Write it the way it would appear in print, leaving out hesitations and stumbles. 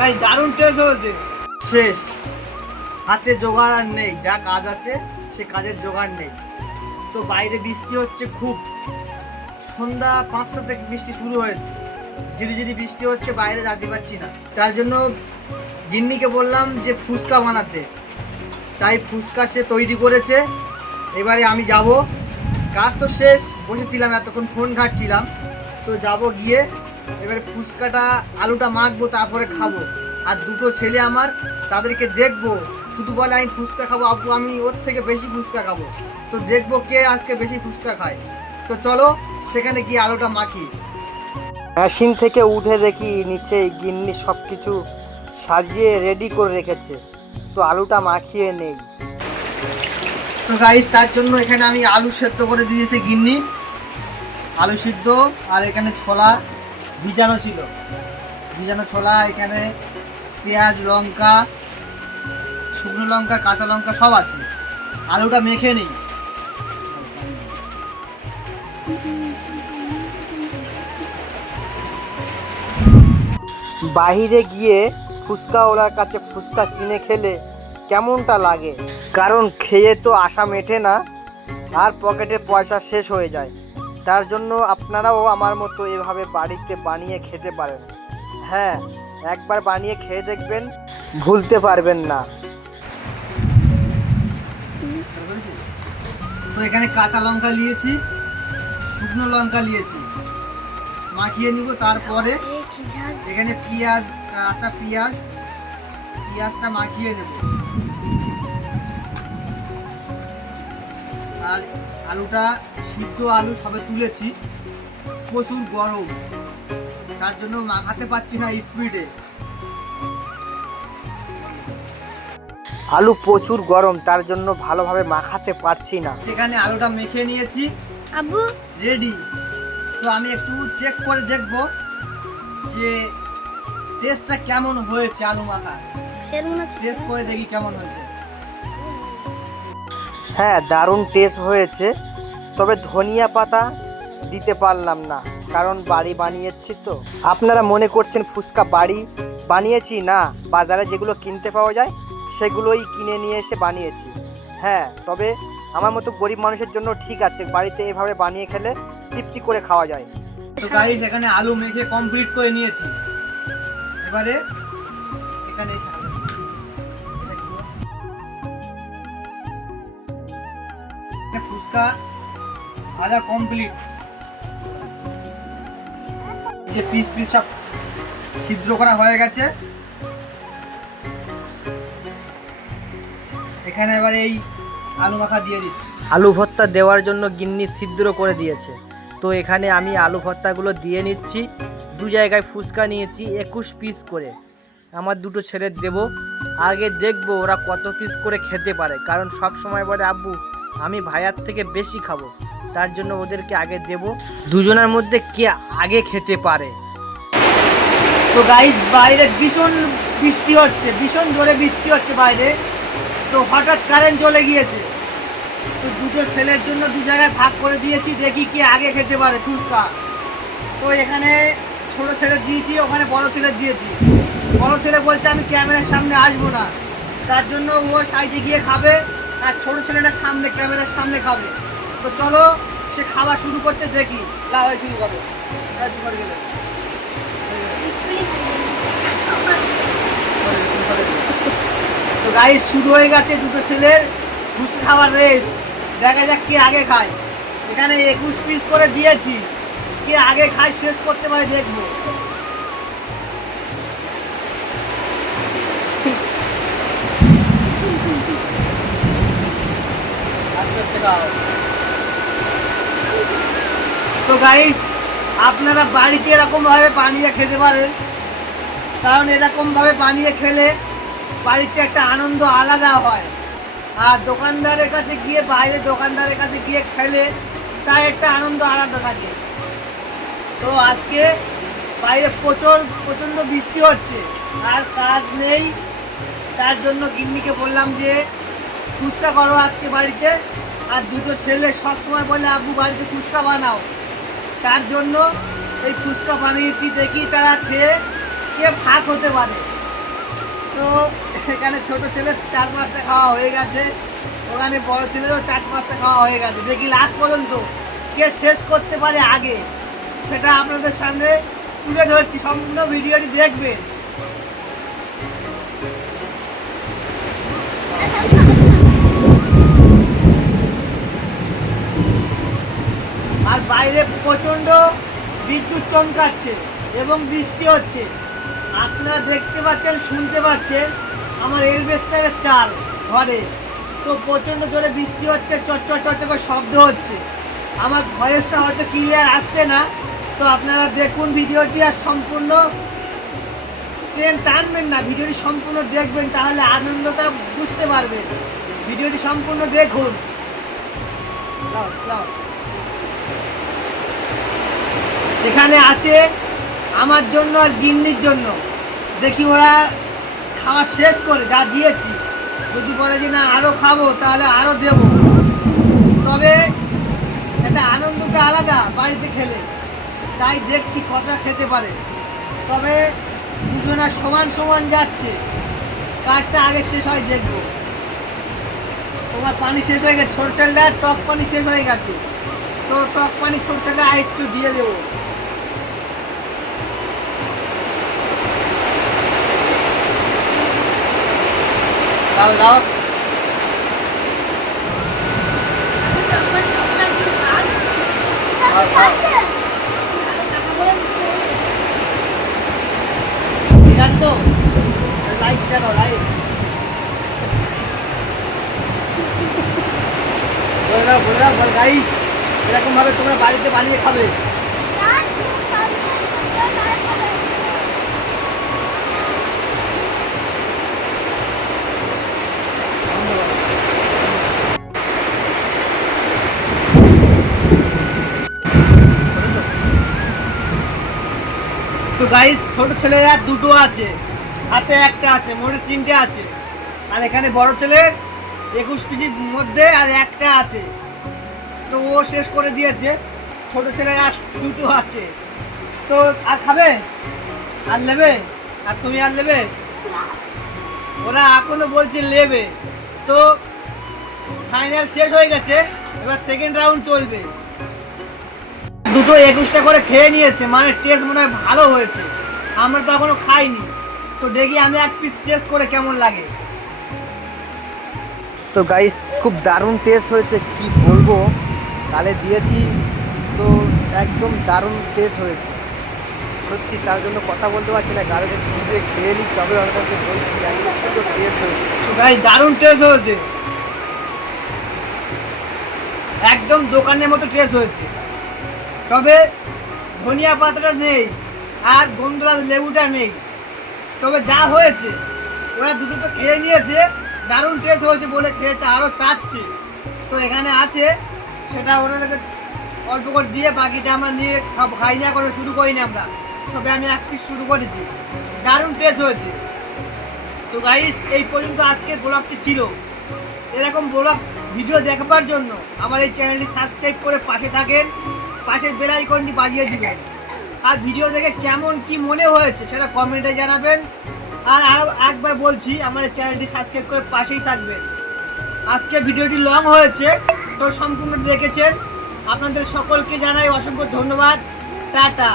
ভাই দারুণ টেস্ট হয়েছে। শেষ, হাতে জোগাড় আর নেই, যা কাজ আছে সে কাজের জোগাড় নেই। তো বাইরে বৃষ্টি হচ্ছে খুব, সন্ধ্যা 5টা থেকে বৃষ্টি শুরু হয়েছে, ঝিরিঝিরি বৃষ্টি হচ্ছে, বাইরে যেতে পারছি না। তার জন্য গিন্নিকে বললাম যে ফুচকা বানাতে, তাই ফুচকা সে তৈরি করেছে। এবারে আমি যাব, কাজ তো শেষ, বসেছিলাম এতক্ষণ ফোন ঘাঁটছিলাম, তো যাব গিয়ে এবারে ফুচকাটা আলুটা মাখবো, তারপরে খাবো। আর দুটো ছেলে আমার, তাদেরকে দেখবো, শুধু বলে আমি ফুচকা খাবো আব্বু, আমি ওর থেকে বেশি ফুচকা খাবো। তো দেখবো কে আজকে বেশি ফুচকা খায়। তো চলো সেখানে গিয়ে আলুটা মাখি। মেশিন থেকে উঠে দেখি নিচে গিন্নি সব কিছু সাজিয়ে রেডি করে রেখেছে, তো আলুটা মাখিয়ে নেই। তো গাইস, তার জন্য এখানে আমি আলু সেদ্ধ করে দিয়েছি গিন্নি, আলু সিদ্ধ। আর এখানে ছোলা ভিজানো ছিল, ভিজানো ছোলা, এখানে পেঁয়াজ, লঙ্কা, শুকনো লঙ্কা, কাঁচা লঙ্কা সব আছে। আলুটা মেখে নিই। বাইরে গিয়ে ফুচকাওয়ালার কাছে ফুচকা কিনে খেলে কেমনটা লাগে, কারণ খেয়ে তো আশা মেটে না আর পকেটে পয়সা শেষ হয়ে যায়। তার জন্য আপনারাও আমার মতো এভাবে বাড়িতে বানিয়ে খেতে পারেন। হ্যাঁ, একবার বানিয়ে খেয়ে দেখবেন, ভুলতে পারবেন না। তো এখানে কাঁচা লঙ্কা নিয়েছি, শুকনো লঙ্কা নিয়েছি, মাখিয়ে নিব। তারপরে এখানে পেঁয়াজ, কাঁচা পেঁয়াজটা মাখিয়ে নেব। আর আলুটা সিদ্ধ আলু সবে তুলেছি, প্রচুর গরম, তার জন্য মাখাতে পারছি না স্পিডে। আলু প্রচুর গরম, তার জন্য ভালোভাবে মাখাতে পারছি না। সেখানে আলুটা মেখে নিয়েছি, আব্বু রেডি। তো আমি একটু চেক করে দেখব যে টেস্টটা কেমন হয়েছে, আলু মাখা টেস্ট করে দেখি কেমন হয়েছে। হ্যাঁ, দারুণ টেস্ট হয়েছে, তবে ধনিয়া পাতা দিতে পারলাম না, কারণ বাড়ি বানিয়েছি। তো আপনারা মনে করছেন ফুচকা বাড়ি বানিয়েছি, না, বাজারে যেগুলো কিনতে পাওয়া যায় সেগুলোই কিনে নিয়ে এসে বানিয়েছি। হ্যাঁ, তবে আমার মতো গরিব মানুষের জন্য ঠিক আছে, বাড়িতে এভাবে বানিয়ে খেলে তৃপ্তি করে খাওয়া যায়। তো গাইস, এখানে আলু মেখে কমপ্লিট করে নিয়েছি। এবারে এখানে ফুচকা ভাজা কমপ্লিট, যে পিস পিস সব ছিদ্র করা হয়ে গেছে। এখানে এবার এই আলু মাখা দিয়ে দিচ্ছি। আলু ভর্তা দেওয়ার জন্য গিন্নি ছিদ্র করে দিয়েছে, তো এখানে আমি আলু ভর্তাগুলো দিয়ে নিচ্ছি। দু জায়গায় ফুচকা নিয়েছি 21 পিস করে, আমার দুটো ছেলে দেব। আগে দেখবো ওরা কত পিস করে খেতে পারে, কারণ সব সময় বলে আব্বু আমি ভাইয়ার থেকে বেশি খাবো, তার জন্য ওদেরকে আগে দেব, দুজনের মধ্যে কে আগে খেতে পারে। তো গাইস, বাইরে ভীষণ বৃষ্টি হচ্ছে, ভীষণ জোরে বৃষ্টি হচ্ছে বাইরে। তো হঠাৎ কারেন্ট চলে গিয়েছে, তো দুটো ছেলের জন্য দু জায়গায় ভাগ করে দিয়েছি, দেখি কে আগে খেতে পারে ফুচকা। তো এখানে ছোট ছেলে দিয়েছি, ওখানে বড় ছেলে দিয়েছি। বড় ছেলে বলছে আমি ক্যামেরার সামনে আসবো না, তার জন্য ও সাইডে গিয়ে খাবে, আর ছোট ছেলেটা সামনে ক্যামেরার সামনে খাবে। তো চলো সে খাওয়া শুরু করতে, দেখি শুরু করবে। তো গাইস, শুরু হয়ে গেছে দুটো ছেলের ফুচকা খাওয়ার রেস, দেখা যাক কে আগে খায়। এখানে 21 পিস করে দিয়েছি, কে আগে খায় শেষ করতে পারে দেখবো। তো গাইস, আপনারা বাড়িতে এরকম ভাবে বানিয়ে খেতে পারেন, কারণ এরকম ভাবে বানিয়ে খেলে বাড়িতে একটা আনন্দ আলাদা হয়। আর দোকানদারের কাছে গিয়ে, বাইরে দোকানদারের কাছে গিয়ে খেলে তার একটা আনন্দ আলাদা থাকে। তো আজকে বাইরে প্রচণ্ড বৃষ্টি হচ্ছে আর কাজ নেই, তার জন্য গিন্নিকে বললাম যে ফুচকা করো আজকে বাড়িতে। আর দুটো ছেলে সব সময় বলে আব্বু বাড়িতে ফুচকা বানাও, তার জন্য এই ফুচকা বানিয়েছি, দেখি তারা খেয়ে কে ফাঁস হতে পারে। তো এখানে ছোট ছেলের 4-5টা খাওয়া হয়ে গেছে, ওখানে বড় ছেলেরও 4-5টা খাওয়া হয়ে গেছে। দেখি লাস্ট পর্যন্ত কে শেষ করতে পারে আগে, সেটা আপনাদের সামনে তুলে ধরছি। সম্পূর্ণ ভিডিওটি দেখবেন। আর বাইরে প্রচণ্ড বিদ্যুৎ চমকাচ্ছে এবং বৃষ্টি হচ্ছে। আপনারা দেখতে পাচ্ছেন, শুনতে পাচ্ছেন আমার এলবেস্টারের চাল ঘরে। তো প্রচণ্ড জোরে বৃষ্টি হচ্ছে, চটচট চট করে শব্দ হচ্ছে। আমার ভয়েসটা হয়তো ক্লিয়ার আসছে না, তো আপনারা দেখুন ভিডিওটি আর সম্পূর্ণ ট্রেন টানবেন না, ভিডিওটি সম্পূর্ণ দেখবেন, তাহলে আনন্দটা বুঝতে পারবেন। ভিডিওটি সম্পূর্ণ দেখুন। এখানে আছে আমার জন্য আর গিন্নির জন্য। দেখি ওরা খাওয়া শেষ করে যা দিয়েছি, যদি বলে যে না আরও খাবো তাহলে আরও দেব। তবে এটা আনন্দটা আলাদা বাড়িতে খেলে, তাই দেখছি কতটা খেতে পারে। তবে দুজনের সমান সমান যাচ্ছে, কারটা আগে শেষ হয় দেখবো। তোমার পানি শেষ হয়ে গেছে, ছোট চালটা টক পানি শেষ হয়ে গেছে, তো টক পানি ছোট চালটা আর একটু দিয়ে দেবো। দাও দাও। ঠিক আছে তো, লাইক দেখো, লাইক বলে দাও গাইস, এরকম ভাবে তোমরা বাড়িতে বানিয়ে খাবে। তো গাইস, ছোট ছেলেরা দুটো আছে, হাতে একটা আছে, মোটে 3টে আছে। আর এখানে বড় ছেলের 21 পিসির মধ্যে আর একটা আছে, তো ও শেষ করে দিয়েছে। ছোট ছেলের আর দুটো আছে। তো আর খাবে, আর নেবে, আর তুমি আর নেবে? ওরা এখনো বলছে নেবে। তো ফাইনাল শেষ হয়ে গেছে, এবার সেকেন্ড রাউন্ড চলবে। দুটো 21টা করে খেয়ে নিয়েছে, মানে টেস্ট মনে হয় ভালো হয়েছে। আমরা তো এখনো খাইনি, তো দেখি আমি এক পিস টেস্ট করে কেমন লাগে। তো গাইস, খুব দারুণ টেস্ট হয়েছে, কি বলবো। তাহলে দিয়েছি তো একদম দারুণ টেস্ট হয়েছে সত্যি, তার জন্য কথা বলতে পারছি না। গালে চিপে খেয়ে নিই, তবে ওর কাছে বলছি একদম সুন্দর টেস্ট হয়েছে। তো গাইস, দারুণ টেস্ট হয়েছে, একদম দোকানের মতো টেস্ট হয়েছে। তবে ধনিয়া পাতাটা নেই আর গন্ধরাজ লেবুটা নেই। তবে যা হয়েছে, ওরা দুটো তো খেয়ে নিয়েছে, দারুণ টেস্ট হয়েছে বলে খেতে আরও চাচ্ছে। তো এখানে আছে, সেটা ওনাদেরকে অল্প করে দিয়ে বাকিটা আমরা নিয়ে খাই না করে শুরু করি না আমরা। তবে আমি এক পিস শুরু করেছি, দারুণ টেস্ট হয়েছে। তো গাইস, এই পর্যন্ত আজকের ব্লগটি ছিল। এরকম ব্লগ ভিডিও দেখবার জন্য আমার এই চ্যানেলটি সাবস্ক্রাইব করে পাশে থাকেন, পাশের বেল আইকনটি বাজিয়ে দিবেন। আর ভিডিও দেখে কেমন কি মনে হয়েছে সেটা কমেন্টে জানাবেন। আর আরও একবার বলছি, আমার এই চ্যানেলটি সাবস্ক্রাইব করে পাশেই থাকবেন। আজকে ভিডিওটি লং হয়েছে, তো সম্পূর্ণ দেখেছেন। আপনাদের সকলকে জানাই অসংখ্য ধন্যবাদ। টাটা।